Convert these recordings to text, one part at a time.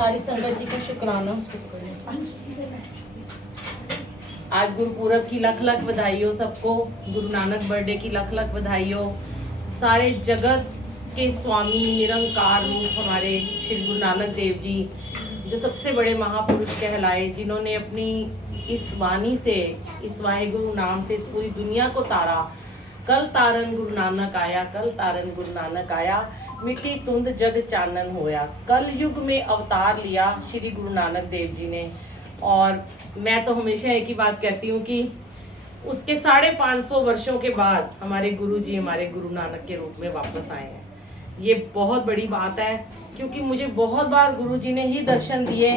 सारी संगत जी को शुक्राना। आज गुरुपूरब की लख लख बधाई हो सबको। गुरु नानक बर्थडे की लख लख बधाई हो। सारे जगत के स्वामी निरंकार रूप हमारे श्री गुरु नानक देव जी, जो सबसे बड़े महापुरुष कहलाए, जिन्होंने अपनी इस वाणी से, इस वाहेगुरु नाम से इस पूरी दुनिया को तारा। कल तारन गुरु नानक आया, कल तारन गुरु नानक आया, मिट्टी तुंद जग चानन होया। कल युग में अवतार लिया श्री गुरु नानक देव जी ने। और मैं तो हमेशा एक ही बात कहती हूँ कि उसके 550 वर्षों के बाद हमारे गुरु जी हमारे गुरु नानक के रूप में वापस आए हैं। ये बहुत बड़ी बात है, क्योंकि मुझे बहुत बार गुरु जी ने ही दर्शन दिए,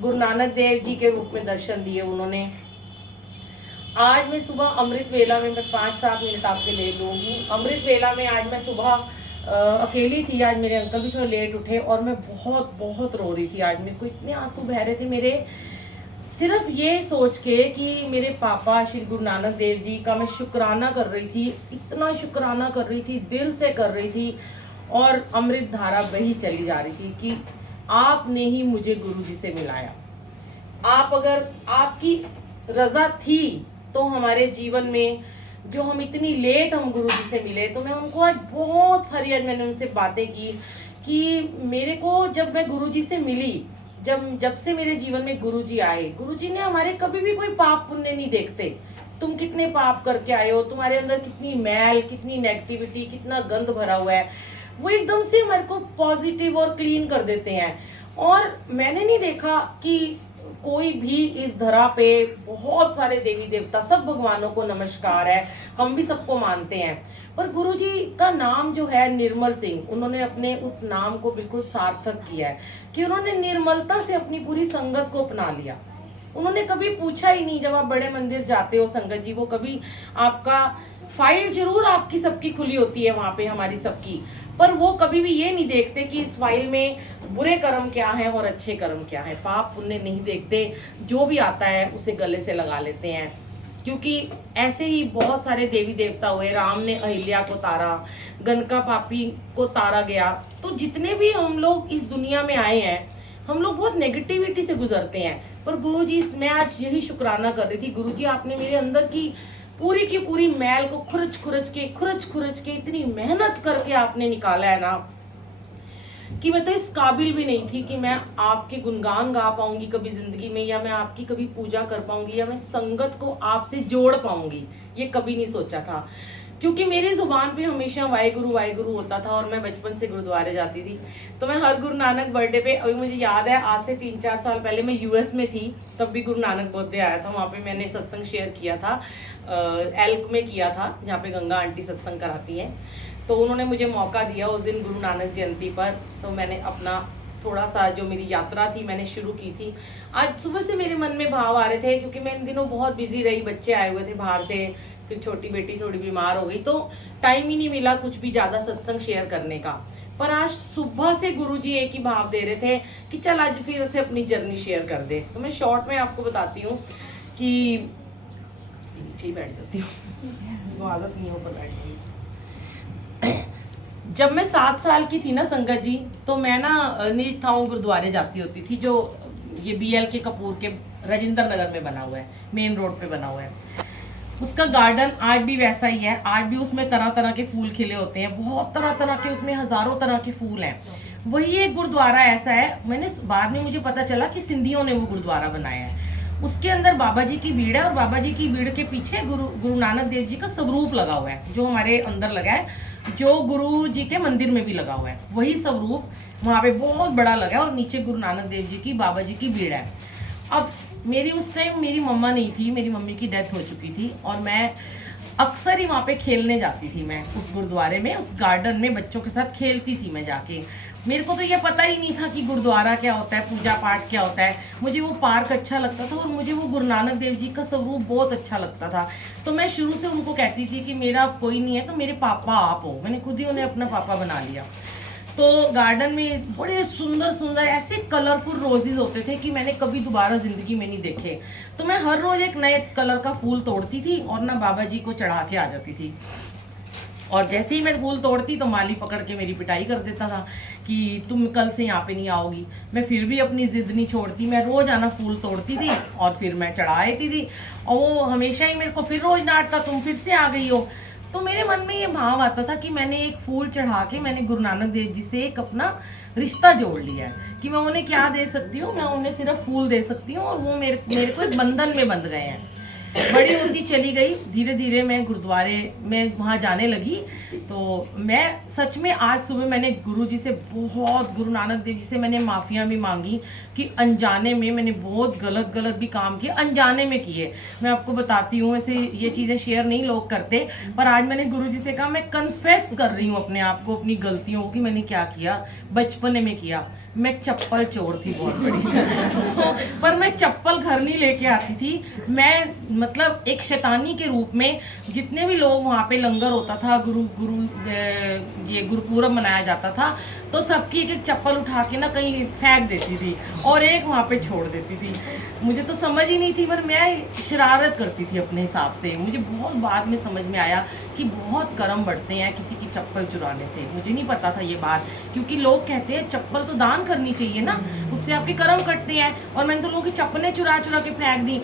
गुरु नानक देव जी के रूप में दर्शन दिए उन्होंने। आज मैं सुबह अमृत वेला में, मैं 5-7 मिनट आपके ले लूँगी। अमृत वेला में आज मैं सुबह अकेली थी। आज मेरे अंकल भी थोड़ा लेट उठे और मैं बहुत बहुत रो रही थी। आज मेरे को इतने आंसू बह रहे थे मेरे, सिर्फ ये सोच के कि मेरे पापा श्री गुरु नानक देव जी का मैं शुक्राना कर रही थी, इतना शुक्राना कर रही थी, दिल से कर रही थी। और अमृत धारा बही चली जा रही थी कि आपने ही मुझे गुरु जी से मिलाया। आप, अगर आपकी रजा थी तो हमारे जीवन में जो हम इतनी लेट हम गुरु जी से मिले, तो मैं उनको आज बहुत सारी, आज मैंने उनसे बातें की कि मेरे को जब मैं गुरु जी से मिली, जब से मेरे जीवन में गुरु जी आए, गुरु जी ने हमारे कभी भी कोई पाप पुण्य नहीं देखते। तुम कितने पाप करके आए हो, तुम्हारे अंदर कितनी मैल, कितनी नेगेटिविटी, कितना गंद भरा हुआ है, वो एकदम से हमारे को पॉजिटिव और क्लीन कर देते हैं। और मैंने नहीं देखा कि कोई भी इस धरा पे, बहुत सारे देवी देवता, सब भगवानों को नमस्कार है, हम भी सबको मानते हैं, पर गुरुजी का नाम जो है निर्मल सिंह, उन्होंने अपने उस नाम को बिल्कुल सार्थक किया है कि उन्होंने निर्मलता से अपनी पूरी संगत को अपना लिया। उन्होंने कभी पूछा ही नहीं, जब आप बड़े मंदिर जाते हो संगत जी, वो कभी आपका फाइल जरूर आपकी सबकी खुली होती है वहाँ पे, हमारी सबकी, पर वो कभी भी ये नहीं देखते कि इस फाइल में बुरे कर्म क्या हैं और अच्छे कर्म क्या हैं। पाप पुण्य नहीं देखते, जो भी आता है उसे गले से लगा लेते हैं। क्योंकि ऐसे ही बहुत सारे देवी देवता हुए, राम ने अहिल्या को तारा, गनका पापी को तारा गया। तो जितने भी हम लोग इस दुनिया में आए हैं, हम लोग बहुत नेगेटिविटी से गुजरते हैं, पर गुरुजी, मैं आज यही शुक्राना कर रही थी, गुरुजी आपने मेरे अंदर की पूरी मैल को खुरच खुरच के इतनी मेहनत करके आपने निकाला है ना, कि मैं तो इस काबिल भी नहीं थी कि मैं आपके गुणगान गा पाऊंगी कभी जिंदगी में, या मैं आपकी कभी पूजा कर पाऊंगी, या मैं संगत को आपसे जोड़ पाऊंगी। ये कभी नहीं सोचा था, क्योंकि मेरी जुबान पे हमेशा वाहेगुरु वाहेगुरु होता था। और मैं बचपन से गुरुद्वारे जाती थी, तो मैं हर गुरु नानक बर्थडे पे, अभी मुझे याद है आज से 3-4 साल पहले मैं यूएस में थी, तब भी गुरु नानक बर्थडे आया था। वहाँ पे मैंने सत्संग शेयर किया था, एल्क में किया था, जहाँ पे गंगा आंटी सत्संग कराती हैं। तो उन्होंने मुझे मौका दिया उस दिन गुरु नानक जयंती पर, तो मैंने अपना थोड़ा सा जो मेरी यात्रा थी मैंने शुरू की थी। आज सुबह से मेरे मन में भाव आ रहे थे, क्योंकि मैं इन दिनों बहुत बिजी रही, बच्चे आए हुए थे बाहर से, फिर छोटी बेटी थोड़ी बीमार हो गई, तो टाइम ही नहीं मिला कुछ भी ज़्यादा सत्संग शेयर करने का। पर आज सुबह से गुरुजी एक ही भाव दे रहे थे कि चल आज फिर से अपनी जर्नी शेयर कर दे। तो मैं शॉर्ट में आपको बताती हूँ कि नीचे ही बैठ जाती हूँ, वो आदत नहीं हो पर बैठती। जब मैं 7 साल की थी ना संगत जी, तो मैं ना नीच थाऊ गुरुद्वारे जाती होती थी, जो ये BL के कपूर के राजेंद्र नगर में बना हुआ है, मेन रोड पे बना हुआ है। उसका गार्डन आज भी वैसा ही है, आज भी उसमें तरह तरह के फूल खिले होते हैं, बहुत तरह के, उसमें हजारों तरह के फूल हैं। वही एक गुरुद्वारा ऐसा है, मैंने बाद में मुझे पता चला कि सिंधियों ने वो गुरुद्वारा बनाया है। उसके अंदर बाबा जी की भीड़ है, और बाबा जी की भीड़ के पीछे गुरु नानक देव जी का स्वरूप लगा हुआ है, जो हमारे अंदर लगा है, जो गुरु जी के मंदिर में भी लगा हुआ है, वही स्वरूप वहाँ पे बहुत बड़ा लगा है, और नीचे गुरु नानक देव जी की, बाबा जी की भीड़ है। अब मेरी उस टाइम मेरी मम्मा नहीं थी, मेरी मम्मी की डेथ हो चुकी थी, और मैं अक्सर ही वहाँ पे खेलने जाती थी। मैं उस गुरुद्वारे में, उस गार्डन में बच्चों के साथ खेलती थी मैं जाके। मेरे को तो ये पता ही नहीं था कि गुरुद्वारा क्या होता है, पूजा पाठ क्या होता है। मुझे वो पार्क अच्छा लगता था, और मुझे वो गुरु नानक देव जी का स्वरूप बहुत अच्छा लगता था। तो मैं शुरू से उनको कहती थी कि मेरा कोई नहीं है तो मेरे पापा आप हो। मैंने खुद ही उन्हें अपना पापा बना लिया। तो गार्डन में बड़े सुंदर सुंदर ऐसे कलरफुल रोजेज होते थे कि मैंने कभी दोबारा जिंदगी में नहीं देखे। तो मैं हर रोज एक नए कलर का फूल तोड़ती थी और ना बाबा जी को चढ़ा के आ जाती थी। और जैसे ही मैं फूल तोड़ती तो माली पकड़ के मेरी पिटाई कर देता था कि तुम कल से यहाँ पे नहीं आओगी। मैं फिर भी अपनी ज़िद नहीं छोड़ती, मैं रोज़ आना फूल तोड़ती थी और फिर मैं चढ़ा आती थी। और वो हमेशा ही मेरे को फिर रोज़ डांटता, तुम फिर से आ गई हो। तो मेरे मन में ये भाव आता था कि मैंने एक फूल चढ़ा के मैंने गुरु नानक देव जी से एक अपना रिश्ता जोड़ लिया है कि मैं उन्हें क्या दे सकती हूँ, मैं उन्हें सिर्फ फूल दे सकती हूँ और वो मेरे को एक बंधन में बंध गए हैं। बड़ी होती चली गई, धीरे धीरे मैं गुरुद्वारे में वहाँ जाने लगी। तो मैं सच में आज सुबह मैंने गुरु जी से बहुत, गुरु नानक देव जी से मैंने माफ़ियाँ भी मांगी कि अनजाने में मैंने बहुत गलत भी काम किए, अनजाने में किए। मैं आपको बताती हूँ, ऐसे ये चीज़ें शेयर नहीं लोग करते, पर आज मैंने गुरु जी से कहा मैं कन्फेस कर रही हूँ अपने आप को, अपनी गलतियों को कि मैंने क्या किया, बचपन में किया। मैं चप्पल चोर थी बहुत बड़ी पर मैं चप्पल घर नहीं लेके आती थी। मैं मतलब एक शैतानी के रूप में जितने भी लोग वहाँ पे लंगर होता था, ये गुरुपूरब मनाया जाता था, तो सबकी एक एक चप्पल उठा के ना कहीं फेंक देती थी और एक वहाँ पे छोड़ देती थी। मुझे तो समझ ही नहीं थी, पर मैं शरारत करती थी अपने हिसाब से। मुझे बहुत बाद में समझ में आया कि बहुत कर्म बढ़ते हैं किसी की चप्पल चुराने से। मुझे नहीं पता था ये बात, क्योंकि लोग कहते हैं चप्पल तो दान करनी चाहिए ना, उससे आपके कर्म कटते हैं। और मैंने तो लोगों की चप्पलें चुरा के फेंक दी।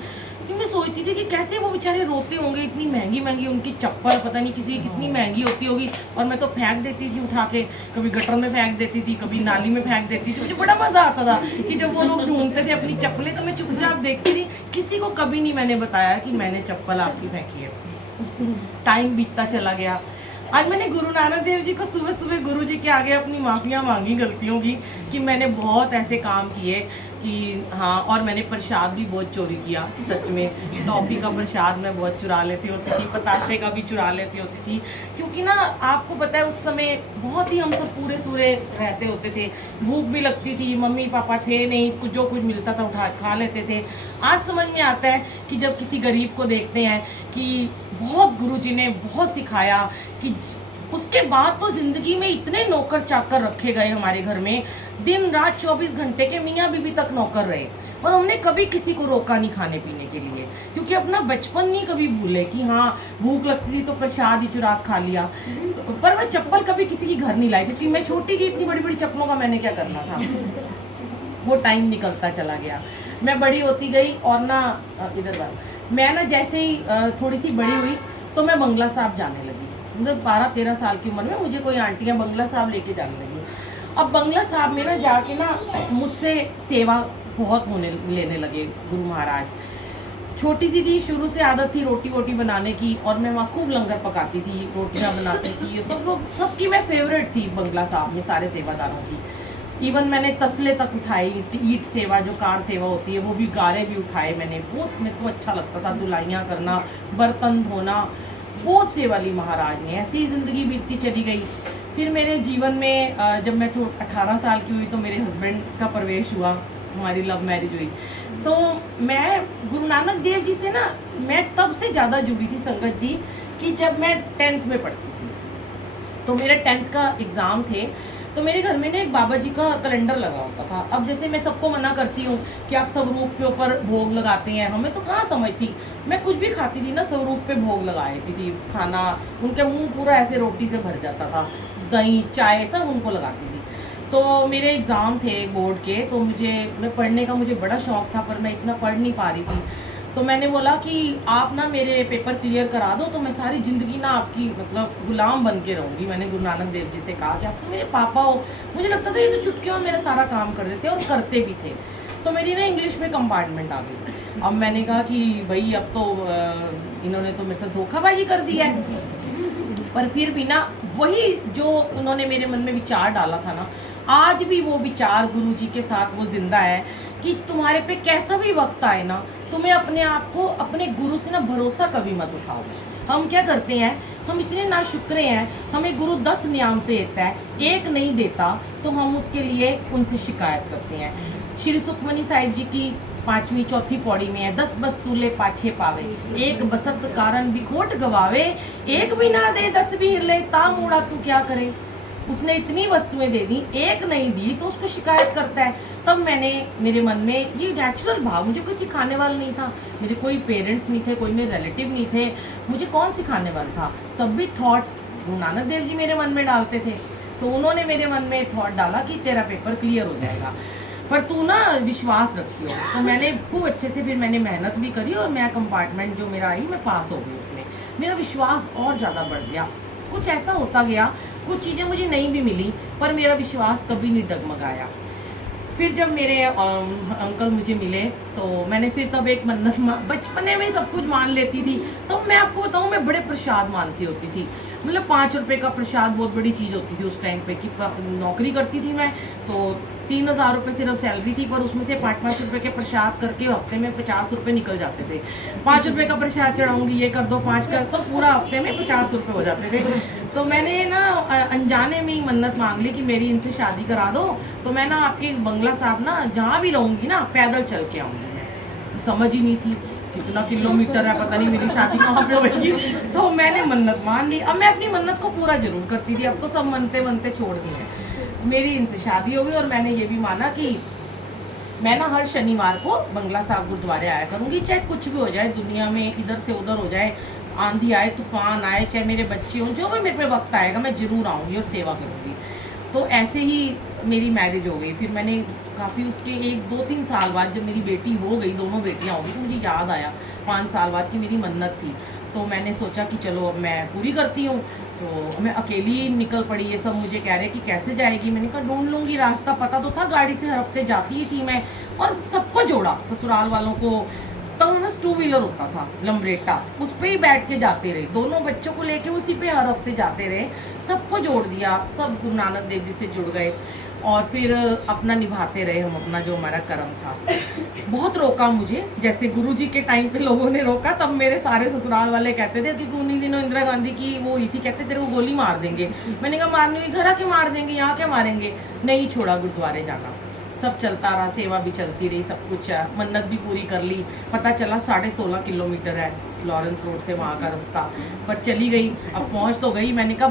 फिर मैं सोचती थी कि कैसे वो बेचारे रोते होंगे, इतनी महंगी उनकी चप्पल, पता नहीं किसी की कितनी महंगी होती होगी। और मैं तो फेंक देती थी उठा के, कभी गटर में फेंक देती थी, कभी नाली में फेंक देती थी। मुझे बड़ा मजा आता था कि जब वो लोग ढूंढते थे अपनी चप्पलें तो मैं चुपचाप देखती थी। किसी को कभी नहीं मैंने बताया कि मैंने चप्पल आपकी फेंकी है। टाइम बीतता चला गया। आज मैंने गुरु नानक देव जी को सुबह सुबह गुरु जी के आगे अपनी माफ़ियाँ मांगी गलतियों की कि मैंने बहुत ऐसे काम किए कि हाँ। और मैंने प्रसाद भी बहुत चोरी किया, सच में टॉफ़ी का प्रसाद मैं बहुत चुरा लेती होती थी, पतासे का भी चुरा लेती होती थी। क्योंकि ना आपको पता है उस समय बहुत ही हम सब पूरे सूरे रहते होते थे, भूख भी लगती थी, मम्मी पापा थे नहीं, कुछ जो कुछ मिलता था उठा खा लेते थे। आज समझ में आता है कि जब किसी गरीब को देखते हैं कि बहुत गुरु जी ने बहुत सिखाया कि उसके बाद तो ज़िंदगी में इतने नौकर चाकर रखे गए हमारे घर में, दिन रात 24 घंटे के मियाँ बीवी तक नौकर रहे, और हमने कभी किसी को रोका नहीं खाने पीने के लिए, क्योंकि अपना बचपन नहीं कभी भूले कि हाँ भूख लगती थी तो प्रसाद ही चुरा खा लिया। पर मैं चप्पल कभी किसी की घर नहीं लाई, क्योंकि मैं छोटी थी, इतनी बड़ी बड़ी चप्पलों का मैंने क्या करना था। वो टाइम निकलता चला गया, मैं बड़ी होती गई। और ना इधर बार मैं ना जैसे ही थोड़ी सी बड़ी हुई तो मैं बंगला साहब जाने लगी। मतलब 12-13 साल की उम्र में मुझे कोई आंटियाँ बंगला साहब लेके जाने लगी। अब बंगला साहब में ना जाके ना मुझसे सेवा बहुत लेने लगे गुरु महाराज। छोटी सी थी, शुरू से आदत थी रोटी वोटी बनाने की, और मैं वहाँ खूब लंगर पकाती थी, रोटियाँ बनाती थी। तो लोग सबकी मैं फेवरेट थी बंगला साहब में, सारे सेवादारों की। इवन मैंने तसले तक उठाई, ईट सेवा जो कार सेवा होती है वो भी, गारे भी उठाए मैंने। बहुत मेरे को अच्छा लगता था, धुलाइयाँ करना, बर्तन धोना, बहुत सेवा ली महाराज ने। ऐसी ही ज़िंदगी बीतती चली गई। फिर मेरे जीवन में जब मैं 18 साल की हुई तो मेरे हस्बैंड का प्रवेश हुआ, हमारी लव मैरिज हुई। तो मैं गुरु नानक देव जी से ना मैं तब से ज़्यादा जुड़ी थी संगत जी कि जब मैं 10th में पढ़ती थी। तो मेरे 10th का एग्ज़ाम थे, तो मेरे घर में ना एक बाबा जी का कैलेंडर लगा होता था। अब जैसे मैं सबको मना करती हूँ कि आप स्वरूप के ऊपर भोग लगाते हैं, हमें तो कहाँ समझ थी। मैं कुछ भी खाती थी ना स्वरूप पे भोग लगाई थी खाना, उनके मुंह पूरा ऐसे रोटी से भर जाता था, दही चाय सब उनको लगाती थी। तो मेरे एग्ज़ाम थे बोर्ड के, तो मैं पढ़ने का मुझे बड़ा शौक़ था, पर मैं इतना पढ़ नहीं पा रही थी। तो मैंने बोला कि आप ना मेरे पेपर क्लियर करा दो, तो मैं सारी ज़िंदगी ना आपकी मतलब गुलाम बन के रहूँगी। मैंने गुरु नानक देव जी से कहा कि आप तो मेरे पापा हो। मुझे लगता था ये तो चुटकियों में मेरा सारा काम कर देते और करते भी थे। तो मेरी ना इंग्लिश में कंपार्टमेंट आ गई। अब मैंने कहा कि भाई अब तो इन्होंने तो मेरे साथ धोखाबाजी कर दी है। पर फिर भी ना वही जो उन्होंने मेरे मन में विचार डाला था ना, आज भी वो विचार गुरु जी के साथ वो जिंदा है कि तुम्हारे पे कैसा भी वक्त आए ना, तुम्हें अपने आप को अपने गुरु से ना भरोसा कभी मत उठाओ। हम क्या करते हैं, हम इतने नाशुक्रे हैं, हमें गुरु 10 नियामतें देता है, एक नहीं देता तो हम उसके लिए उनसे शिकायत करते हैं। श्री सुखमनी साहिब जी की 5वीं 4थी पौड़ी में है, 10 वस्तुले पाछे पावे, एक बसत कारण भी खोट गवावे, एक भी ना दे 10 भी हिरले, ता मूड़ा तू क्या करे। उसने इतनी वस्तुएं दे दी, एक नहीं दी तो उसको शिकायत करता है। तब मैंने मेरे मन में ये नेचुरल भाव, मुझे कोई सिखाने वाला नहीं था, मेरे कोई पेरेंट्स नहीं थे, कोई मेरे रिलेटिव नहीं थे, मुझे कौन सिखाने वाला था। तब भी थॉट्स गुरु नानक देव जी मेरे मन में डालते थे। तो उन्होंने मेरे मन में थॉट डाला कि तेरा पेपर क्लियर हो जाएगा, पर तू ना विश्वास रखियो। तो मैंने खूब अच्छे से फिर मैंने मेहनत भी करी और मैं कंपार्टमेंट जो मेरा आई मैं पास हो गई उसमें। मेरा विश्वास और ज़्यादा बढ़ गया। कुछ ऐसा होता गया, कुछ चीज़ें मुझे नहीं भी मिली पर मेरा विश्वास कभी नहीं डगमगाया। फिर जब मेरे अंकल मुझे मिले तो मैंने फिर तब एक मन्नत बचपने में सब कुछ मान लेती थी। तो मैं आपको बताऊं, मैं बड़े प्रसाद मानती होती थी। मतलब 5 रुपए का प्रसाद बहुत बड़ी चीज़ होती थी उस टाइम पे कि नौकरी करती थी मैं, तो 3000 रुपये सिर्फ सैलरी थी, पर उसमें से 5-5 रुपये के प्रसाद करके हफ्ते में 50 रुपये निकल जाते थे। 5 रुपये का प्रसाद चढ़ाऊंगी, ये कर दो 5 का, तो पूरा हफ्ते में 50 रुपये हो जाते थे। तो मैंने ना अनजाने में ही मन्नत मांग ली कि मेरी इनसे शादी करा दो, तो मैं ना आपके बंगला साहब ना जहाँ भी रहूँगी ना पैदल चल के आऊँगी। मैं तो समझ ही नहीं थी कितना किलोमीटर है, पता नहीं मेरी शादी कहाँ पे होगी। तो मैंने मन्नत मान ली। अब मैं अपनी मन्नत को पूरा जरूर करती थी, अब तो सब मनते मनते छोड़ दी हैं। मेरी इनसे शादी हो गई और मैंने ये भी माना कि मैं ना हर शनिवार को बंगला साहब गुरुद्वारे आया करूँगी, चाहे कुछ भी हो जाए दुनिया में, इधर से उधर हो जाए, आंधी आए तूफान आए, चाहे मेरे बच्चे हों, जो भी मेरे पे वक्त आएगा मैं ज़रूर आऊँगी और सेवा करूँगी। तो ऐसे ही मेरी मैरिज हो गई। फिर मैंने काफ़ी उसके 1-2-3 साल बाद जब मेरी बेटी हो गई, दोनों बेटियाँ हो गई, तो मुझे याद आया 5 साल बाद की मेरी मन्नत थी। तो मैंने सोचा कि चलो अब मैं पूरी करती हूँ। तो मैं अकेली निकल पड़ी। ये सब मुझे कह रहे कि कैसे जाएगी, मैंने कहा ढूंढ लूँगी रास्ता, पता तो था, गाड़ी से हर हफ्ते जाती ही थी मैं। और सबको जोड़ा, ससुराल वालों को। तो बस 2 व्हीलर होता था लम्ब्रेटा, उस पर ही बैठ के जाते रहे, दोनों बच्चों को लेके उसी पे हर हफ्ते जाते रहे। सबको जोड़ दिया, सब गुरु नानक देव जी से जुड़ गए और फिर अपना निभाते रहे हम अपना जो हमारा कर्म था। बहुत रोका मुझे, जैसे गुरु जी के टाइम पे लोगों ने रोका, तब मेरे सारे ससुराल वाले कहते थे क्योंकि उन्हीं दिनों इंदिरा गांधी की वो हुई थी, कहते तेरे को गोली मार देंगे। मैंने कहा मारनी हुई घर आके मार देंगे, यहाँ क्या मारेंगे। नहीं छोड़ा गुरुद्वारे जाना, सब चलता रहा, सेवा भी चलती रही, सब कुछ है। मन्नत भी पूरी कर ली। पता चला 16.5 किलोमीटर है लॉरेंस रोड से वहाँ का रास्ता, पर चली गई। अब पहुँच तो गई। मैंने कहा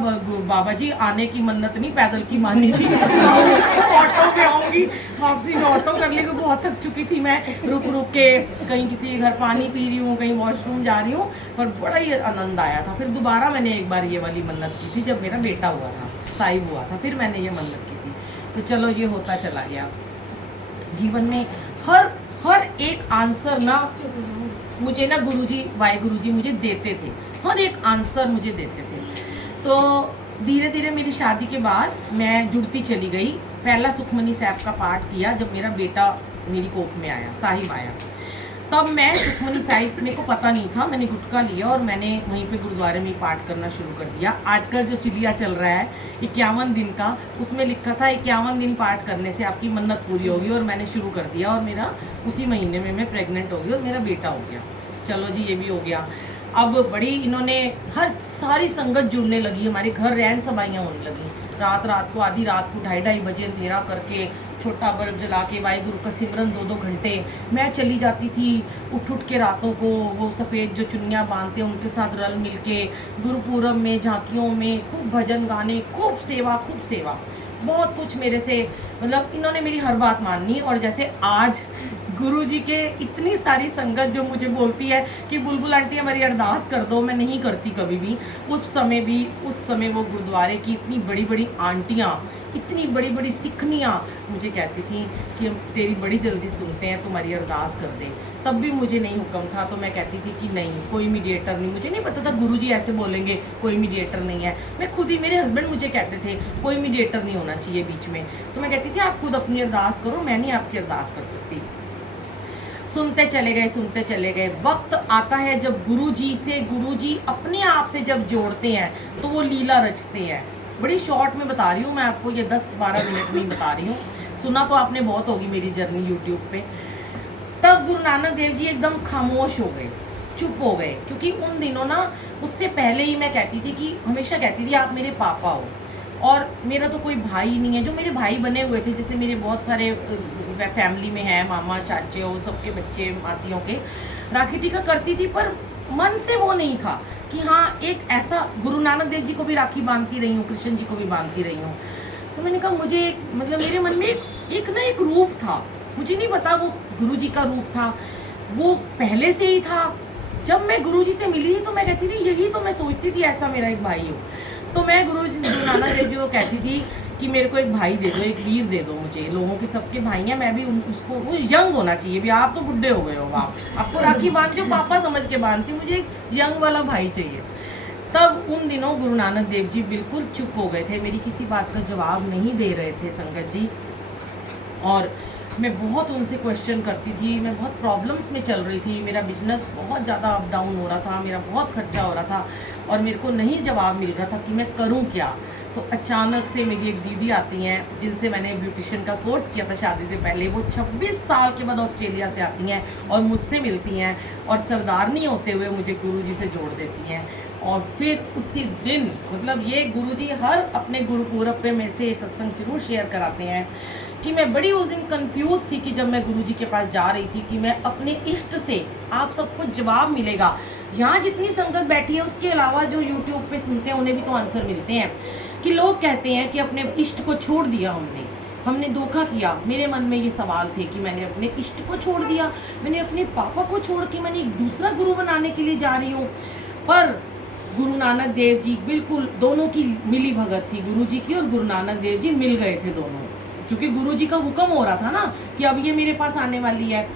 बाबा जी आने की मन्नत नहीं, पैदल की मानी थी। ऑटो पे आऊँगी, वापसी में ऑटो कर ली, बहुत थक चुकी थी मैं। रुक रुक के कहीं किसी के घर पानी पी रही हूँ, कहीं वॉशरूम जा रही हूँ, पर बड़ा ही आनंद आया था। फिर दोबारा मैंने एक बार ये वाली मन्नत की थी जब मेरा बेटा हुआ था, साहिब हुआ था, फिर मैंने ये मन्नत की थी। तो चलो ये होता चला गया। जीवन में हर एक आंसर ना मुझे ना गुरुजी, वाहिगुरु जी मुझे देते थे, हर एक आंसर मुझे देते थे। तो धीरे धीरे मेरी शादी के बाद मैं जुड़ती चली गई। पहला सुखमनी साहब का पाठ किया जब मेरा बेटा मेरी कोख में आया, साहिब आया, तब मैं सुखमनी साहिब, मेरे को पता नहीं था, मैंने गुटखा लिया और मैंने वहीं पे गुरुद्वारे में पाठ करना शुरू कर दिया। आजकल जो चिलिया चल रहा है 51 दिन का, उसमें लिखा था 51 दिन पाठ करने से आपकी मन्नत पूरी होगी, और मैंने शुरू कर दिया और मेरा उसी महीने में मैं प्रेग्नेंट हो गई और मेरा बेटा हो गया। चलो जी ये भी हो गया। अब बड़ी इन्होंने हर सारी संगत जुड़ने लगी, हमारे घर रैन सभाइयाँ होने लगी। रात को आधी रात को 2:30 बजे अंधेरा करके छोटा बल्ब जला के वाहिगुरु का सिमरन 2-2 घंटे मैं चली जाती थी। उठ के रातों को वो सफ़ेद जो चुनियाँ बांधते हैं उनके साथ रल मिल के गुरुपूरब में, झांकियों में खूब भजन गाने, खूब सेवा, बहुत कुछ मेरे से, मतलब इन्होंने मेरी हर बात माननी। और जैसे आज गुरु जी के इतनी सारी संगत जो मुझे बोलती है कि बुलबुल आंटी हमारी अरदास कर दो, मैं नहीं करती कभी भी। उस समय वो गुरुद्वारे की इतनी बड़ी बड़ी आंटियाँ, इतनी बड़ी बड़ी सिखनियाँ मुझे कहती थी कि हम तेरी बड़ी जल्दी सुनते हैं, तुम्हारी अरदास कर दें। तब भी मुझे नहीं हुक्म था, तो मैं कहती थी कि नहीं, कोई मीडिएटर नहीं। मुझे नहीं पता था गुरुजी ऐसे बोलेंगे कोई मीडिएटर नहीं है। मैं खुद ही, मेरे हस्बैंड मुझे कहते थे कोई मीडिएटर नहीं होना चाहिए बीच में। तो मैं कहती थी आप खुद अपनी अरदास करो, मैं नहीं आपकी अरदास कर सकती। सुनते चले गए। वक्त आता है जब गुरुजी अपने आप से जब जोड़ते हैं तो वो लीला रचते हैं। बड़ी शॉर्ट में बता रही हूँ मैं आपको, ये 10-12 मिनट में ही बता रही हूँ। सुना तो आपने बहुत होगी मेरी जर्नी यूट्यूब पे। तब गुरु नानक देव जी एकदम खामोश हो गए, चुप हो गए, क्योंकि उन दिनों ना, उससे पहले ही मैं कहती थी कि, हमेशा कहती थी आप मेरे पापा हो, और मेरा तो कोई भाई नहीं है। जो मेरे भाई बने हुए थे, जैसे मेरे बहुत सारे फैमिली में हैं, मामा चाचे हो, सबके बच्चे मासियों के, राखी टीका करती थी, पर मन से वो नहीं था कि हाँ एक ऐसा, गुरु नानक देव जी को भी राखी बांधती रही हूँ, कृष्ण जी को भी बांधती रही हूँ। तो मैंने कहा मुझे, मतलब मेरे मन में एक रूप था, मुझे नहीं पता वो गुरु जी का रूप था, वो पहले से ही था। जब मैं गुरु जी से मिली थी तो मैं कहती थी यही तो मैं सोचती थी, ऐसा मेरा एक भाई हो। तो मैं गुरु नानक देव जी को कहती थी कि मेरे को एक भाई दे दो, एक वीर दे दो मुझे, लोगों के सबके भाई हैं, मैं भी उसको, वो यंग होना चाहिए भी, आप तो बुढ़े हो गए हो, आप आपको राखी बांध जो पापा समझ के बांधती, मुझे एक यंग वाला भाई चाहिए। तब उन दिनों गुरु नानक देव जी बिल्कुल चुप हो गए थे, मेरी किसी बात का जवाब नहीं दे रहे थे संगत जी। और मैं बहुत उनसे क्वेश्चन करती थी, मैं बहुत प्रॉब्लम्स में चल रही थी, मेरा बिजनेस बहुत ज़्यादा अप डाउन हो रहा था, मेरा बहुत खर्चा हो रहा था और मेरे को नहीं जवाब मिल रहा था कि मैं करूं क्या। तो अचानक से मेरी एक दीदी आती हैं जिनसे मैंने ब्यूटिशियन का कोर्स किया था शादी से पहले, वो 26 साल के बाद ऑस्ट्रेलिया से आती हैं और मुझसे मिलती हैं और सरदारनी होते हुए मुझे गुरुजी से जोड़ देती हैं। और फिर उसी दिन, मतलब ये गुरुजी हर अपने गुरुपूरब पे मेरे से सत्संग जरूर शेयर कराते हैं कि मैं बड़ी उस दिन कंफ्यूज थी कि जब मैं गुरुजी के पास जा रही थी कि मैं अपने इष्ट से, आप सबको जवाब मिलेगा, यहाँ जितनी संगत बैठी है उसके अलावा जो यूट्यूब पे सुनते हैं उन्हें भी तो आंसर मिलते हैं, कि लोग कहते हैं कि अपने इष्ट को छोड़ दिया हमने धोखा किया। मेरे मन में ये सवाल थे कि मैंने अपने इष्ट को छोड़ दिया, मैंने अपने पापा को छोड़ के मैंने एक दूसरा गुरु बनाने के लिए जा रही हूँ। पर गुरु नानक देव जी बिल्कुल, दोनों की मिली भगत थी, गुरु जी की और गुरु नानक देव जी मिल गए थे दोनों, क्योंकि गुरु जी का हुक्म हो रहा था ना कि अब ये मेरे पास आने वाली है।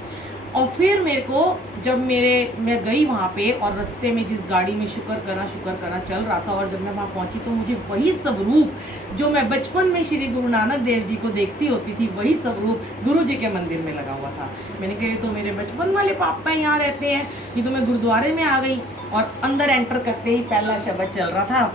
और फिर मेरे को जब मैं गई वहाँ पे और रास्ते में जिस गाड़ी में शुक्र करा चल रहा था, और जब मैं वहाँ पहुँची तो मुझे वही सब रूप जो मैं बचपन में श्री गुरु नानक देव जी को देखती होती थी, वही सब रूप गुरु जी के मंदिर में लगा हुआ था। मैंने कहा तो मेरे बचपन वाले पापा यहाँ रहते हैं, ये तो मैं गुरुद्वारे में आ गई। और अंदर एंटर करते ही पहला शब्द चल रहा था,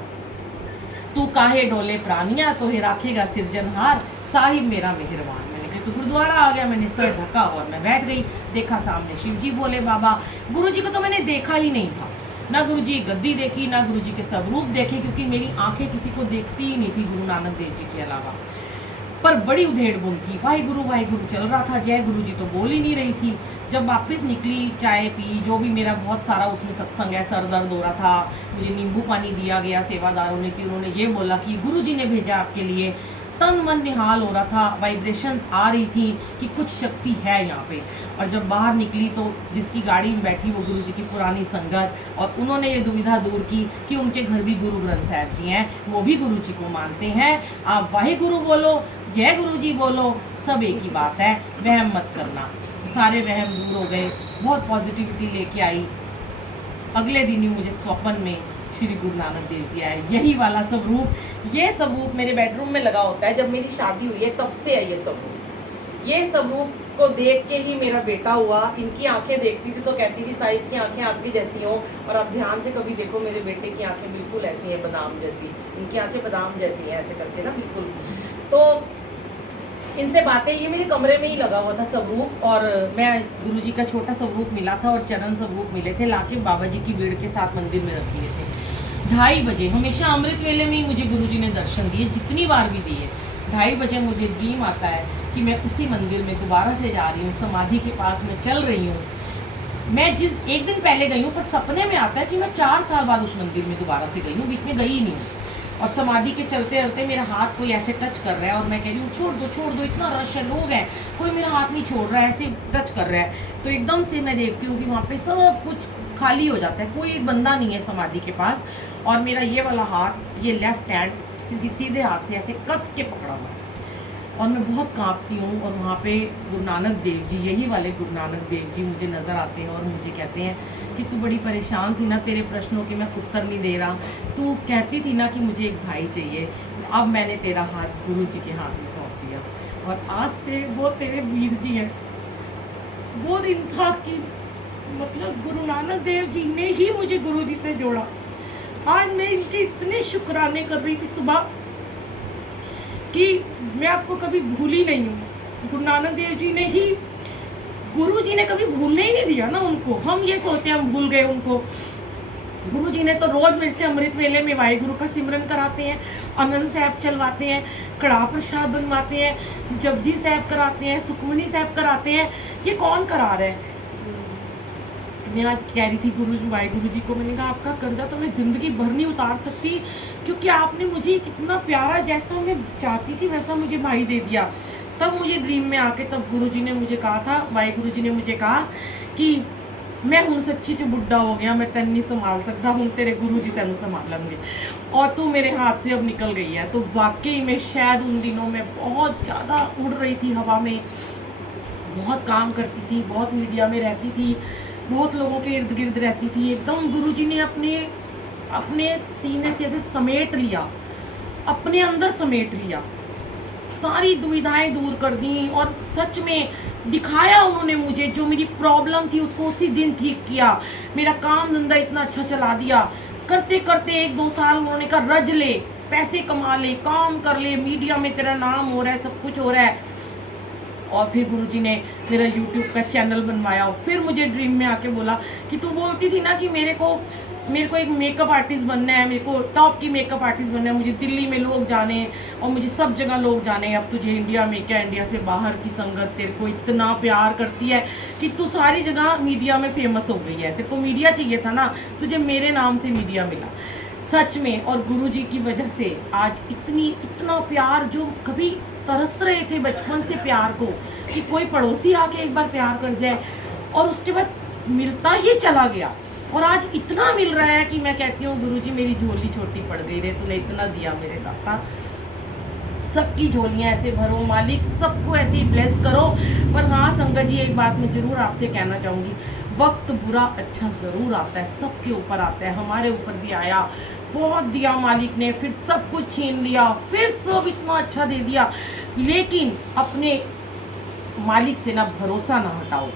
तू काहे डोले प्राणिया तो ही राखेगा सिरजनहार, साहिब मेरा मेहरबान। तो गुरुद्वारा आ गया, मैंने सर ढका और मैं बैठ गई। देखा सामने शिव जी बोले बाबा, गुरु जी को तो मैंने देखा ही नहीं था, ना गुरु जी गद्दी देखी, ना गुरु जी के सब रूप देखे, क्योंकि मेरी आंखें किसी को देखती ही नहीं थी गुरु नानक देव जी के अलावा। पर बड़ी उधेड़ बुन थी, वाहिगुरु चल रहा था, जय गुरु जी तो बोल ही नहीं रही थी। जब वापस निकली, चाय पी, जो भी मेरा बहुत सारा उसमें सत्संग है, सर दर्द हो रहा था, मुझे नींबू पानी दिया गया सेवादारों ने कि उन्होंने ये बोला कि गुरु जी ने भेजा आपके लिए। तन मन निहाल हो रहा था, वाइब्रेशंस आ रही थी कि कुछ शक्ति है यहाँ पे। और जब बाहर निकली तो जिसकी गाड़ी में बैठी वो गुरु जी की पुरानी संगत, और उन्होंने ये दुविधा दूर की कि उनके घर भी गुरु ग्रंथ साहब जी हैं, वो भी गुरु जी को मानते हैं। आप वाहे गुरु बोलो, जय गुरु जी बोलो, सब एक ही बात है, वहम मत करना। सारे वहम दूर हो गए, बहुत पॉजिटिविटी लेके आई। अगले दिन ही मुझे स्वप्न में श्री गुरु नानक देव जी आए, यही वाला स्वरूप। ये स्वरूप मेरे बेडरूम में लगा होता है, जब मेरी शादी हुई है तब से है ये स्वरूप। ये स्वरूप को देख के ही मेरा बेटा हुआ। इनकी आंखें देखती थी तो कहती थी साहिब की आंखें आपकी जैसी हो, और आप ध्यान से कभी देखो मेरे बेटे की आंखें बिल्कुल ऐसी हैं, बादाम जैसी। इनकी आंखें बादाम जैसी हैं, ऐसे करके ना बिल्कुल। तो इनसे बातें, ये मेरे कमरे में ही लगा हुआ था स्वरूप, और मैं गुरु जी का छोटा स्वरूप मिला था और चरण स्वरूप मिले थे, लाके बाबा जी की भीड़ के साथ मंदिर में रख दिए थे। 2:30 बजे, हमेशा अमृत वेले में ही मुझे गुरु जी ने दर्शन दिए, जितनी बार भी दिए। 2:30 बजे मुझे ड्रीम आता है कि मैं उसी मंदिर में दोबारा से जा रही हूँ, समाधि के पास में चल रही हूँ। मैं जिस एक दिन पहले गई हूँ, पर सपने में आता है कि मैं 4 साल बाद उस मंदिर में दोबारा से गई हूँ, बीच में गई ही नहीं हूँ। और समाधि के चलते चलते मेरा हाथ कोई ऐसे टच कर रहा है, और मैं कह रही हूँ छोड़ दो, इतना रश है, लोग हैं, कोई मेरा हाथ नहीं छोड़ रहा है, ऐसे टच कर रहा है। तो एकदम से मैं देखती हूँ कि वहाँ पे सब कुछ खाली हो जाता है, कोई बंदा नहीं है समाधि के पास, और मेरा ये वाला हाथ, ये लेफ्ट हैंड सीधे हाथ से ऐसे कस के पकड़ा हुआ है, और मैं बहुत कांपती हूँ। और वहाँ पे गुरु नानक देव जी, यही वाले गुरु नानक देव जी मुझे नज़र आते हैं और मुझे कहते हैं कि तू बड़ी परेशान थी ना, तेरे प्रश्नों के मैं उत्तर नहीं दे रहा, तू कहती थी ना कि मुझे एक भाई चाहिए, अब मैंने तेरा हाथ गुरु जी के हाथ में सौंप दिया, और आज से वो तेरे वीर जी हैं। वो दिन था कि मतलब गुरु नानक देव जी ने ही मुझे गुरु जी से जोड़ा। आज मैं इनके इतने शुक्राने कर रही थी सुबह कि मैं आपको कभी भूली नहीं हूँ। गुरु नानक देव जी ने ही, गुरु जी ने कभी भूलने ही नहीं दिया ना उनको। हम ये सोचते हैं हम भूल गए उनको। गुरु जी ने तो रोज मेरे से अमृत वेले में वाहिगुरु का सिमरन कराते हैं, आनंद साहब चलवाते हैं, कड़ा प्रसाद बनवाते हैं, जपजी साहब कराते हैं, सुखमनी साहब कराते हैं। ये कौन करा रहा है? मैं आज कह रही थी वाहिगुरु जी को, मैंने कहा आपका कर्जा तो मैं ज़िंदगी भर नहीं उतार सकती, क्योंकि आपने मुझे कितना प्यारा, जैसा मैं चाहती थी वैसा मुझे भाई दे दिया। तब मुझे ड्रीम में आके तब गुरु जी ने मुझे कहा था, वाहिगुरु जी ने मुझे कहा कि मैं हूँ सच्ची च बुढ़ा हो गया, मैं तेन नहीं संभाल सकता, हूँ तेरे गुरु जी तेन संभालेंगे और तू मेरे हाथ से अब निकल गई है। तो वाकई में शायद उन दिनों में बहुत ज़्यादा उड़ रही थी हवा में, बहुत काम करती थी, बहुत मीडिया में रहती थी, बहुत लोगों के इर्द गिर्द रहती थी। एकदम गुरु जी ने अपने सीने से ऐसे समेट लिया, अपने अंदर समेट लिया, सारी दुविधाएं दूर कर दी और सच में दिखाया उन्होंने मुझे। जो मेरी प्रॉब्लम थी उसको उसी दिन ठीक किया, मेरा काम धंधा इतना अच्छा चला दिया। करते करते 1-2 साल उन्होंने कहा रज ले, पैसे कमा ले, काम कर ले, मीडिया में तेरा नाम हो रहा है, सब कुछ हो रहा है। और फिर गुरुजी ने मेरा YouTube का चैनल बनवाया और फिर मुझे ड्रीम में आके बोला कि तू बोलती थी ना कि मेरे को एक मेकअप आर्टिस्ट बनना है, मेरे को टॉप की मेकअप आर्टिस्ट बनना है, मुझे दिल्ली में लोग जाने और मुझे सब जगह लोग जाने। अब तुझे इंडिया में क्या, इंडिया से बाहर की संगत तेरे को इतना प्यार करती है कि तू सारी जगह मीडिया में फेमस हो गई है। तेरे को मीडिया चाहिए था ना, तुझे मेरे नाम से मीडिया मिला सच में। और गुरुजी की वजह से आज इतना प्यार, जो कभी तरस रहे थे बचपन से प्यार को कि कोई पड़ोसी आके एक बार प्यार कर जाए, और उसके बाद मिलता ही चला गया और आज इतना मिल रहा है कि मैं कहती हूँ गुरुजी मेरी झोली छोटी पड़ गई रे, तूने इतना दिया मेरे दाता। सबकी झोलियाँ ऐसे भरो मालिक, सबको ऐसे ही ब्लेस करो। पर हाँ संगत जी, एक बात मैं ज़रूर आपसे कहना चाहूँगी, वक्त बुरा अच्छा ज़रूर आता है, सबके ऊपर आता है, हमारे ऊपर भी आया, बहुत दिया मालिक ने, फिर सब कुछ छीन लिया, फिर सब इतना अच्छा दे दिया। लेकिन अपने मालिक से ना भरोसा ना हटाओ।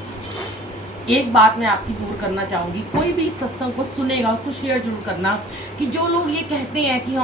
एक बात मैं आपकी दूर करना चाहूँगी, कोई भी सत्संग को सुनेगा उसको शेयर जरूर करना कि जो लोग ये कहते हैं कि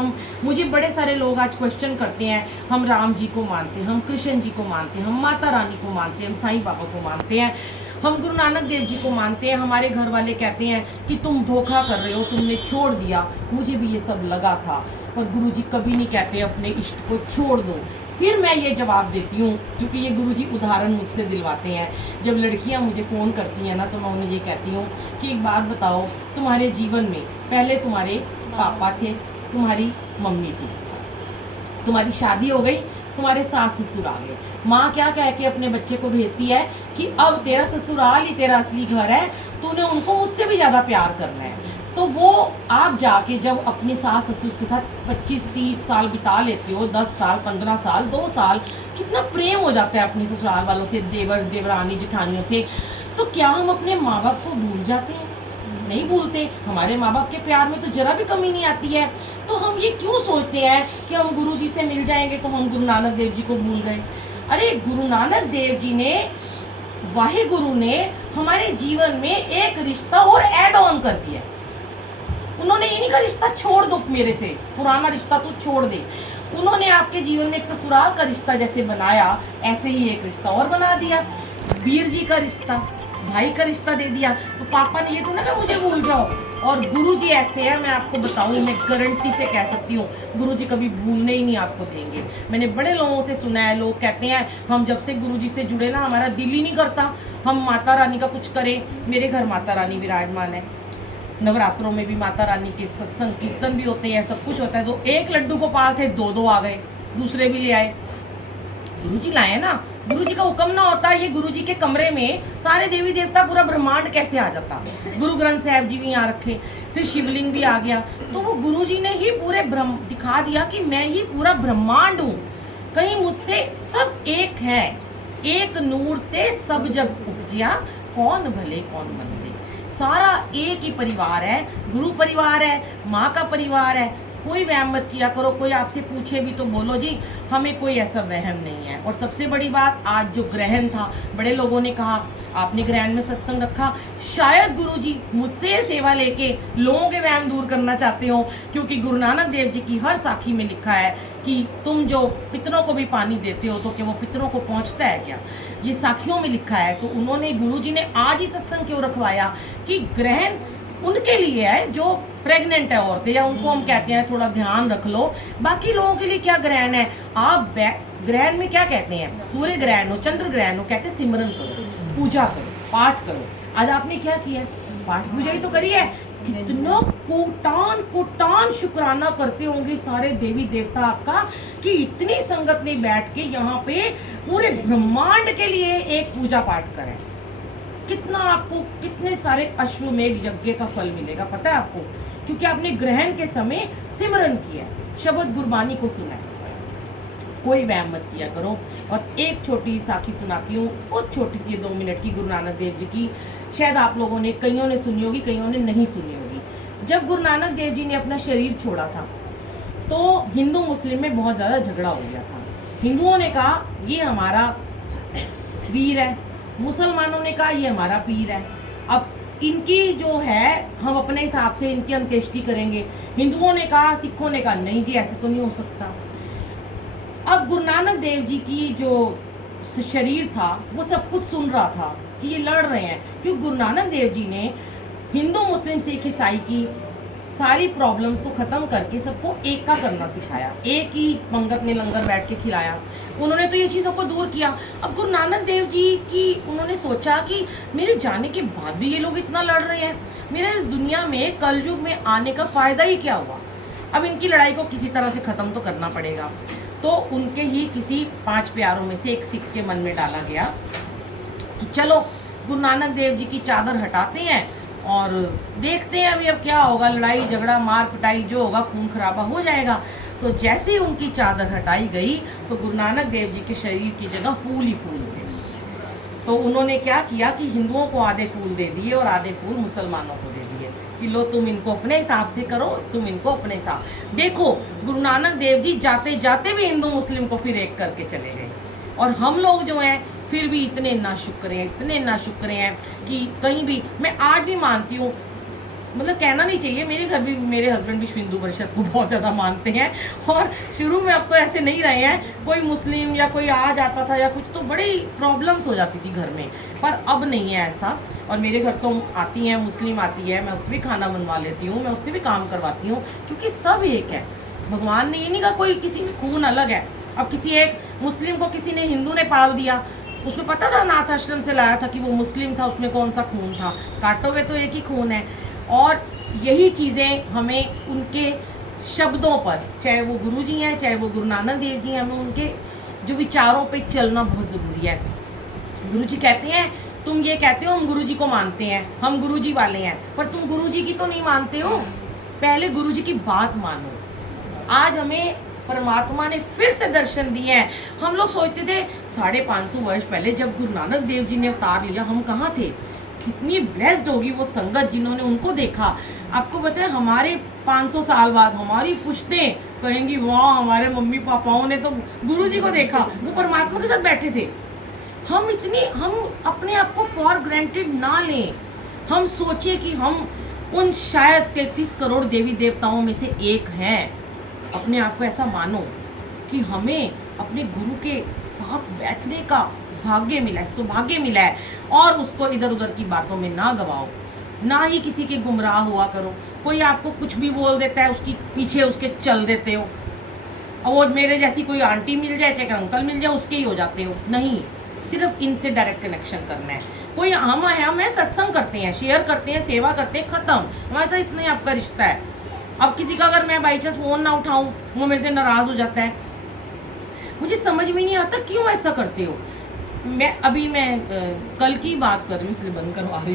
मुझे बड़े सारे लोग आज क्वेश्चन करते हैं, हम राम जी को मानते हैं, हम कृष्ण जी को मानते हैं, हम माता रानी को मानते हैं, हम साईं बाबा को मानते हैं, हम गुरु नानक देव जी को मानते हैं। हमारे घर वाले कहते हैं कि तुम धोखा कर रहे हो, तुमने छोड़ दिया। मुझे भी ये सब लगा था, पर गुरु जी कभी नहीं कहते अपने इष्ट को छोड़ दो। फिर मैं ये जवाब देती हूँ, क्योंकि ये गुरुजी उदाहरण मुझसे दिलवाते हैं। जब लड़कियाँ मुझे फ़ोन करती हैं ना, तो मैं उन्हें ये कहती हूँ कि एक बात बताओ, तुम्हारे जीवन में पहले तुम्हारे पापा थे, तुम्हारी मम्मी थी, तुम्हारी शादी हो गई, तुम्हारे सास ससुर आ गए, माँ क्या कह के अपने बच्चे को भेजती है कि अब तेरा ससुराल ही तेरा असली घर है, तूने उनको मुझसे भी ज़्यादा प्यार करना है। तो वो आप जाके जब अपने सास ससुर के साथ 25-30 साल बिता लेते हो, 10 साल, 15 साल, 2 साल, कितना प्रेम हो जाता है अपने ससुराल वालों से, देवर देवरानी जेठानियों से, तो क्या हम अपने माँ बाप को भूल जाते हैं? नहीं भूलते। हमारे माँ बाप के प्यार में तो जरा भी कमी नहीं आती है। तो हम ये क्यों सोचते हैं कि हम गुरु जी से मिल जाएंगे तो हम गुरु नानक देव जी को भूल गए? अरे गुरु नानक देव जी ने, वाहे गुरु ने हमारे जीवन में एक रिश्ता और ऐड ऑन कर दिया। उन्होंने ये नहीं कहा रिश्ता छोड़ दो मेरे से, पुराना रिश्ता तो छोड़ दे। उन्होंने आपके जीवन में एक ससुराल का रिश्ता जैसे बनाया, ऐसे ही एक रिश्ता और बना दिया, वीर जी का रिश्ता, भाई का रिश्ता दे दिया। तो पापा ने ये तो ना कहा मुझे भूल जाओ। और गुरुजी ऐसे है, मैं आपको बताऊँ, मैं गारंटी से कह सकती हूँ, गुरुजी कभी भूलने ही नहीं आपको देंगे। मैंने बड़े लोगों से सुना है, लोग कहते हैं हम जब से गुरुजी से जुड़े ना, हमारा दिल ही नहीं करता हम माता रानी का कुछ करें। मेरे घर माता रानी विराजमान है, नवरात्रों में भी माता रानी के सत्संग कीर्तन भी होते हैं, सब कुछ होता है। तो एक लड्डू गोपाल थे, 2-2 आ गए, दूसरे भी ले आए, गुरुजी लाए ना। गुरुजी का हुक्म ना होता, ये गुरुजी के कमरे में सारे देवी देवता, पूरा ब्रह्मांड कैसे आ जाता? गुरु ग्रंथ साहब जी भी यहाँ रखे, फिर शिवलिंग भी आ गया। तो वो गुरुजी ने ही पूरे दिखा दिया कि मैं ही पूरा ब्रह्मांड हूँ, कहीं मुझसे सब एक है, एक नूर से सब जग उपजिया, कौन भले कौन मंदे। सारा एक ही परिवार है, गुरु परिवार है, माँ का परिवार है। कोई वहम मत किया करो, कोई आपसे पूछे भी तो बोलो जी हमें कोई ऐसा वहम नहीं है। और सबसे बड़ी बात, आज जो ग्रहण था, बड़े लोगों ने कहा आपने ग्रहण में सत्संग रखा, शायद गुरुजी मुझसे सेवा लेके लोगों के वहम दूर करना चाहते हो, क्योंकि गुरु नानक देव जी की हर साखी में लिखा है कि तुम जो पितरों को भी पानी देते हो तो क्या वो पितरों को पहुंचता है क्या? ये साखियों में लिखा है। तो उन्होंने, गुरुजी ने आज ही सत्संग क्यों रखवाया कि ग्रहण उनके लिए है जो प्रेग्नेंट है औरतें, या उनको हम कहते हैं थोड़ा ध्यान रख लो। बाकी लोगों के लिए क्या ग्रहण है? आप ग्रहण में क्या कहते हैं? सूर्य ग्रहण हो, चंद्र ग्रहण हो, कहते हैं सिमरन करो, पूजा करो, पाठ करो। आज आपने क्या किया? पाठ पूजा ही तो करी है। इतना कोटान शुक्राना करते होंगे सारे देवी देवता आपका कि इतनी संगत ने बैठ के यहाँ पे पूरे ब्रह्मांड के लिए एक पूजा पाठ करें। कितना आपको, कितने सारे अश्वमेघ यज्ञ का फल मिलेगा पता है आपको, क्योंकि आपने ग्रहण के समय सिमरन किया, शब्द गुरबानी को सुना है। कोई वहम मत किया करो। और एक छोटी साखी सुनाती हूँ, बहुत छोटी सी 2 मिनट की, गुरु नानक देव जी की। शायद आप लोगों ने, कईयों ने सुनी होगी, कईयों ने नहीं सुनी होगी। जब गुरु नानक देव जी ने अपना शरीर छोड़ा था तो हिंदू मुस्लिम में बहुत ज़्यादा झगड़ा हो गया था। हिंदुओं ने कहा ये हमारा वीर है, मुसलमानों ने कहा ये हमारा पीर है, अब इनकी जो है हम अपने हिसाब से इनकी अंत्येष्टि करेंगे। हिंदुओं ने कहा, सिखों ने कहा नहीं जी ऐसे तो नहीं हो सकता। अब गुरु नानक देव जी की जो शरीर था वो सब कुछ सुन रहा था कि ये लड़ रहे हैं, क्योंकि गुरु नानक देव जी ने हिंदू मुस्लिम सिख ईसाई की सारी प्रॉब्लम्स को ख़त्म करके सबको एक का करना सिखाया। एक ही पंगत में लंगर बैठ के खिलाया। उन्होंने तो ये चीज़ों को दूर किया। अब गुरु नानक देव जी की उन्होंने सोचा कि मेरे जाने के बाद भी ये लोग इतना लड़ रहे हैं, मेरा इस दुनिया में कलयुग में आने का फ़ायदा ही क्या हुआ। अब इनकी लड़ाई को किसी तरह से ख़त्म तो करना पड़ेगा। तो उनके ही किसी 5 प्यारों में से एक सिख के मन में डाला गया कि चलो गुरु नानक देव जी की चादर हटाते हैं और देखते हैं अभी अब क्या होगा, लड़ाई झगड़ा मार पिटाई जो होगा, खून खराबा हो जाएगा। तो जैसे ही उनकी चादर हटाई गई तो गुरु नानक देव जी के शरीर की जगह फूल ही फूल थे। तो उन्होंने क्या किया कि हिंदुओं को आधे फूल दे दिए और आधे फूल मुसलमानों को दे दिए कि लो तुम इनको अपने हिसाब से करो, तुम इनको अपने हिसाब। देखो गुरु नानक देव जी जाते जाते भी हिंदू मुस्लिम को फिर एक करके चले गए। और हम लोग जो हैं फिर भी इतने नाशुक्र हैं, इतने नाशुक्र हैं कि कहीं भी, मैं आज भी मानती हूँ, मतलब कहना नहीं चाहिए, मेरे घर भी मेरे हस्बैंड भी हिंदू परिषद को बहुत ज़्यादा मानते हैं। और शुरू में, अब तो ऐसे नहीं रहे हैं, कोई मुस्लिम या कोई आ जाता था या कुछ तो बड़ी प्रॉब्लम्स हो जाती थी घर में, पर अब नहीं है ऐसा। और मेरे घर तो आती हैं, मुस्लिम आती है, मैं उससे भी खाना बनवा लेती हूँ, मैं उससे भी काम करवाती हूँ, क्योंकि सब एक है। भगवान ने ये नहीं कहा कोई किसी में खून अलग है। अब किसी एक मुस्लिम को किसी ने हिंदू ने पाल दिया, उसमें पता था अनाथ आश्रम से लाया था कि वो मुस्लिम था, उसमें कौन सा खून था, काटोगे तो एक ही खून है। और यही चीज़ें हमें उनके शब्दों पर, चाहे वो गुरु जी हैं चाहे वो गुरु नानक देव जी हैं, हमें उनके जो विचारों पे चलना बहुत ज़रूरी है। गुरु जी कहते हैं तुम ये कहते हो हम गुरु जी को मानते हैं, हम गुरु जी वाले हैं, पर तुम गुरु जी की तो नहीं मानते हो, पहले गुरु जी की बात मानो। आज हमें परमात्मा ने फिर से दर्शन दिए हैं। हम लोग सोचते थे 550 वर्ष पहले जब गुरु नानक देव जी ने अवतार लिया, हम कहाँ थे, कितनी ब्लेस्ड होगी वो संगत जिन्होंने उनको देखा। आपको पता है हमारे 500 साल बाद हमारी पुश्तें कहेंगी वाह हमारे मम्मी पापाओं ने तो गुरु जी को देखा, वो परमात्मा के साथ बैठे थे। हम अपने आप को फॉर ग्रांटेड ना लें। हम सोचे कि हम उन शायद 33 करोड़ देवी देवताओं में से एक हैं। अपने आप को ऐसा मानो कि हमें अपने गुरु के साथ बैठने का भाग्य मिला है, सौभाग्य मिला है, और उसको इधर उधर की बातों में ना गवाओ, ना ही किसी के गुमराह हुआ करो। कोई आपको कुछ भी बोल देता है उसकी पीछे उसके चल देते हो, और वो मेरे जैसी कोई आंटी मिल जाए चाहे अंकल मिल जाए उसके ही हो जाते हो। नहीं, सिर्फ इनसे डायरेक्ट कनेक्शन करना है। कोई हम है सत्संग करते हैं, शेयर करते हैं, सेवा करते हैं, ख़त्म, हमारे साथ इतना ही आपका रिश्ता है। अब किसी का अगर मैं बाई चांस फ़ोन ना उठाऊं वो मेरे से नाराज़ हो जाता है। मुझे समझ में नहीं आता क्यों ऐसा करते हो। मैं कल की बात कर रही हूँ इसलिए बंद करवा रही हूँ।